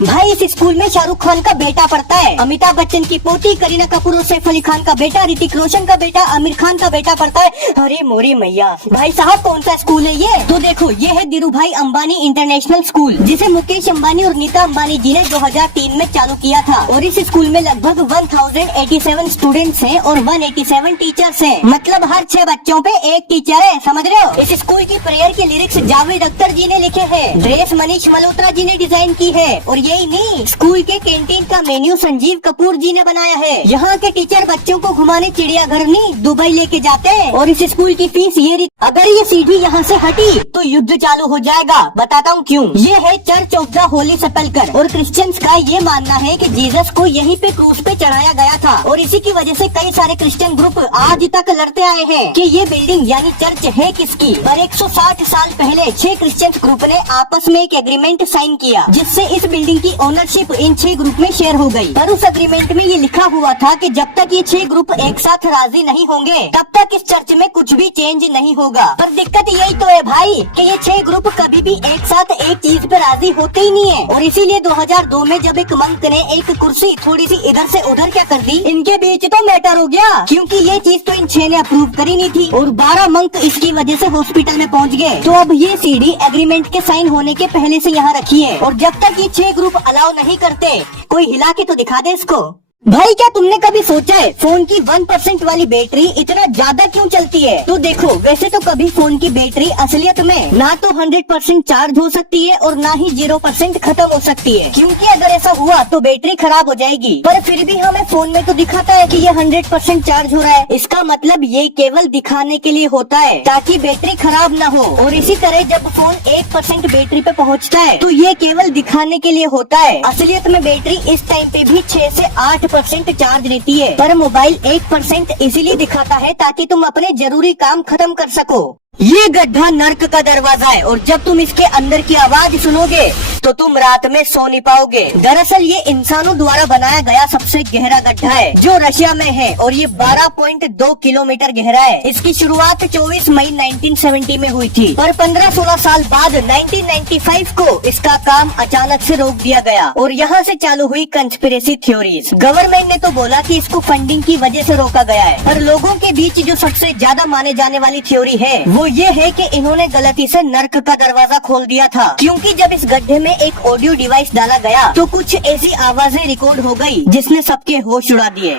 भाई इस स्कूल में शाहरुख खान का बेटा पढ़ता है, अमिताभ बच्चन की पोती करीना कपूर और सैफ अली खान का बेटा, ऋतिक रोशन का बेटा, आमिर खान का बेटा पढ़ता है। अरे मोरी मैया, भाई साहब कौन सा स्कूल है ये? तो देखो ये है धीरू भाई अंबानी इंटरनेशनल स्कूल, जिसे मुकेश अंबानी और नीता अंबानी जी ने 2003 में चालू किया था। और इस स्कूल में लगभग 1087 स्टूडेंट्स हैं और 187 टीचर्स हैं। मतलब हर 6 बच्चों पे एक टीचर है, समझ रहे हो? इस स्कूल की प्रेयर की लिरिक्स जावेद अख्तर जी ने लिखे हैं, ड्रेस मनीष मल्होत्रा जी ने डिजाइन की है। और यही नहीं, स्कूल के कैंटीन का मेन्यू संजीव कपूर जी ने बनाया है। यहाँ के टीचर बच्चों को घुमाने चिड़ियाघर नहीं दुबई लेके जाते हैं। और इस स्कूल की फीस ये, अगर ये सीढ़ी यहाँ से हटी तो युद्ध चालू हो जाएगा। बताता हूँ क्यों। ये है चर्च ऑफ द होली सेपल्कर और क्रिश्चियंस का ये मानना है कि जीसस को यहीं पे क्रूस पे चढ़ाया गया था। और इसी की वजह से कई सारे क्रिश्चियन ग्रुप आज तक लड़ते आए हैं कि ये बिल्डिंग यानी चर्च है किसकी। पर 160 साल पहले 6 क्रिश्चियन ग्रुप ने आपस में एक एग्रीमेंट साइन किया, जिससे इस बिल्डिंग की ओनरशिप इन 6 ग्रुप में शेयर हो गई। पर उस एग्रीमेंट में ये लिखा हुआ था कि जब तक ये 6 ग्रुप एक साथ राजी नहीं होंगे तब तक इस चर्च में कुछ भी चेंज नहीं होगा। पर दिक्कत यही तो है भाई कि ये 6 ग्रुप कभी भी एक साथ एक चीज पे राजी होते ही नहीं है। और इसीलिए 2002 में जब एक मंक ने एक कुर्सी थोड़ी सी इधर से उधर क्या कर दी, इनके बीच तो मैटर हो गया, क्योंकि ये चीज तो इन 6 ने अप्रूव करी नहीं थी। और 12 मंक इसकी वजह से हॉस्पिटल में पहुंच गए। तो अब ये सीढ़ी एग्रीमेंट के साइन होने के पहले से यहाँ रखी है। और जब तक ये 6 ग्रुप अलाउ नहीं करते, कोई हिला के तो दिखा दे इसको। भाई क्या तुमने कभी सोचा है फोन की 1% वाली बैटरी इतना ज्यादा क्यों चलती है? तो देखो, वैसे तो कभी फोन की बैटरी असलियत में ना तो 100% चार्ज हो सकती है और ना ही 0% खत्म हो सकती है, क्योंकि अगर ऐसा हुआ तो बैटरी खराब हो जाएगी। पर फिर भी हमें फोन में तो दिखाता है कि ये 100% चार्ज हो रहा है। इसका मतलब ये केवल दिखाने के लिए होता है ताकि बैटरी खराब ना हो। और इसी तरह जब फोन 1% बैटरी पे पहुँचता है तो ये केवल दिखाने के लिए होता है। असलियत में बैटरी इस टाइम पे भी 6 से 8% चार्ज रहती है। पर मोबाइल 1% इसीलिए दिखाता है ताकि तुम अपने जरूरी काम खत्म कर सको। ये गड्ढा नर्क का दरवाजा है और जब तुम इसके अंदर की आवाज सुनोगे तो तुम रात में सो नहीं पाओगे। दरअसल ये इंसानों द्वारा बनाया गया सबसे गहरा गड्ढा है जो रशिया में है और ये 12.2 किलोमीटर गहरा है। इसकी शुरुआत 24 मई 1970 में हुई थी, पर 15-16 साल बाद 1995 को इसका काम अचानक से रोक दिया गया और यहाँ से चालू हुई कंस्पिरेसी थ्योरीज। गवर्नमेंट ने तो बोला कि इसको फंडिंग की वजह से रोका गया है, पर लोगों के बीच जो सबसे ज्यादा माने जाने वाली थ्योरी है वो ये है कि इन्होंने गलती से नर्क का दरवाजा खोल दिया था, क्योंकि जब इस गड्ढे में एक ऑडियो डिवाइस डाला गया तो कुछ ऐसी आवाजें रिकॉर्ड हो गई जिसने सबके होश उड़ा दिए।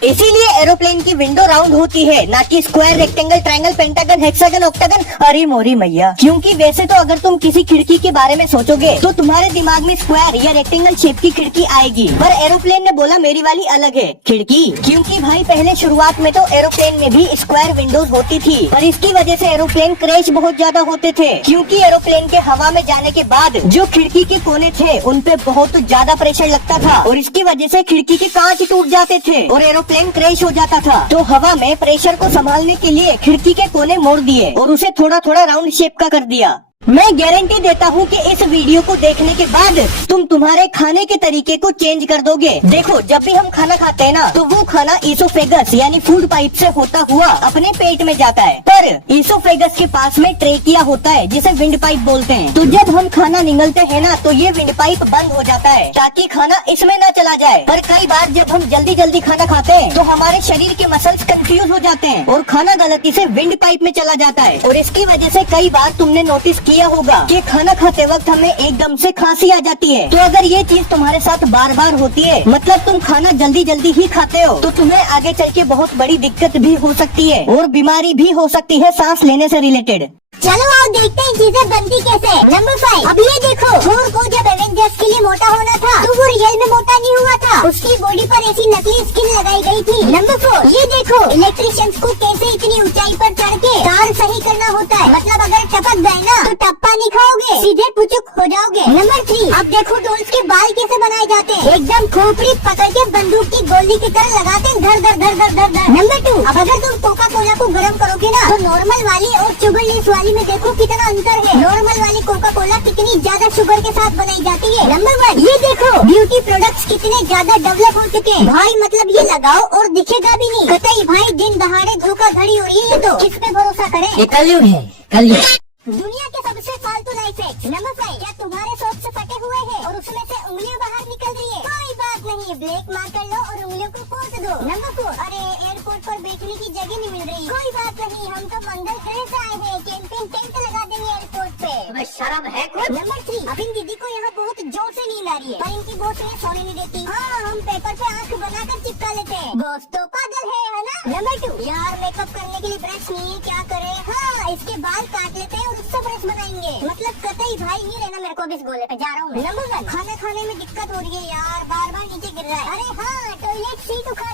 इसीलिए एरोप्लेन की विंडो राउंड होती है, ना कि square, rectangle, triangle, pentagon, hexagon, octagon. अरे मोरी मैया, क्योंकि वैसे तो अगर तुम किसी खिड़की के बारे में सोचोगे तो तुम्हारे दिमाग में स्क्वायर या रेक्टेंगल शेप की खिड़की आएगी। पर एरोप्लेन ने बोला मेरी वाली अलग है खिड़की, क्योंकि भाई पहले शुरुआत में तो एरोप्लेन में भी स्क्वायर विंडोज होती थी, पर इसकी वजह से एरोप्लेन क्रैश बहुत ज्यादा होते थे, क्योंकि एरोप्लेन के हवा में जाने के बाद जो खिड़की के कोने थे उन पे बहुत ज्यादा प्रेशर लगता था और इसकी वजह से खिड़की के कांच टूट जाते थे और एरोप्लेन क्रैश हो जाता था। तो हवा में प्रेशर को संभालने के लिए खिड़की के कोने मोड़ दिए और उसे थोड़ा थोड़ा राउंड शेप का कर दिया। मैं गारंटी देता हूँ कि इस वीडियो को देखने के बाद तुम तुम्हारे खाने के तरीके को चेंज कर दोगे। देखो, जब भी हम खाना खाते हैं ना तो वो खाना ईसोफेगस यानी फूड पाइप से होता हुआ अपने पेट में जाता है, पर ईसोफेगस के पास में ट्रेकिया होता है जिसे विंड पाइप बोलते हैं। तो जब हम खाना निगलते हैं ना तो ये विंड पाइप बंद हो जाता है ताकि खाना इसमें न चला जाए। पर कई बार जब हम जल्दी जल्दी खाना खाते हैं तो हमारे शरीर के मसल्स कंफ्यूज हो जाते हैं और खाना गलती से विंड पाइप में चला जाता है। और इसकी वजह से कई बार तुमने नोटिस किया होगा कि खाना खाते वक्त हमें एकदम से खांसी आ जाती है। तो अगर ये चीज तुम्हारे साथ बार बार होती है, मतलब तुम खाना जल्दी जल्दी ही खाते हो, तो तुम्हें आगे चल के बहुत बड़ी दिक्कत भी हो सकती है और बीमारी भी हो सकती है सांस लेने से रिलेटेड। चलो आओ देखते हैं चीजें बनती कैसे। नंबर 5, अब ये देखो, थोर को जब एवेंजर्स के लिए मोटा होना था तो वो रियल में मोटा नहीं हुआ था, उसकी बॉडी पर ऐसी नकली स्किन लगाई गई थी। नंबर 4, ये देखो, इलेक्ट्रिशियंस को कैसे इतनी ऊंचाई पर चढ़ के तार सही करना होता है, मतलब अगर टपक गए ना तो टप्पा नहीं खाओगे, सीधे पुचुक हो जाओगे। नंबर 3, अब देखो डॉल्स के बाल कैसे बनाए जाते हैं, एकदम खोपड़ी पकड़ के बंदूक की गोली की तरह लगाते हैं, धर धर धर धर धर धर। नंबर 2, अब अगर तुम कोका कोला को गर्म करोगे ना तो नॉर्मल वाली और शुगर लेस वाली में देखो कितना अंतर है। नॉर्मल वाली कोका कोला कितनी ज्यादा शुगर के साथ बनाई जाती है। नंबर 1, ये देखो, ब्यूटी प्रोडक्ट्स कितने ज्यादा डेवलप हो चुके हैं भाई, मतलब ये लगाओ और दिखेगा भी नहीं। कतई भाई दिन दहाड़े धोखाधड़ी हो रही है तो किस पे भरोसा करें। ये कलयुग है, कलयुग। दुनिया के सबसे फालतू लाइफ हैक्स। नंबर 5, क्या तुम्हारे सॉक्स फटे हुए हैं और उसमें से उंगलियां बाहर निकल रही है? कोई बात नहीं, ब्लेक मार्कर लो और उंगलियों को पोंछ दो। नंबर 4, अरे एयरपोर्ट पर बैठने की जगह नहीं मिल रही, कोई बात नहीं, हम तो मंगल ग्रह से आए हैं, कैंपिंग टेंट लगा देंगे एयरपोर्ट पे। तुम्हें शर्म है कुछ? नंबर 3, अब इन दीदी को यहाँ बहुत जोर से नींद आ रही है पर इनकी बॉस ने सोने नहीं देती। हाँ, हम पेपर पे आँख बनाकर चिपका लेते हैं, बॉस तो पागल है ना। नंबर 2, यार मेकअप करने के लिए ब्रश नहीं है, क्या करे? हाँ, इसके बाल काट लेते हैं और उससे ब्रश बनाएंगे, मतलब कतई भाई नहीं रहना मेरे को भी इस गोले पे, जा रहा हूँ। नंबर 1, खाना खाने में दिक्कत हो रही है यार, बार बार नीचे गिर रहा है। अरे हाँ, टॉयलेट सीट उखाड़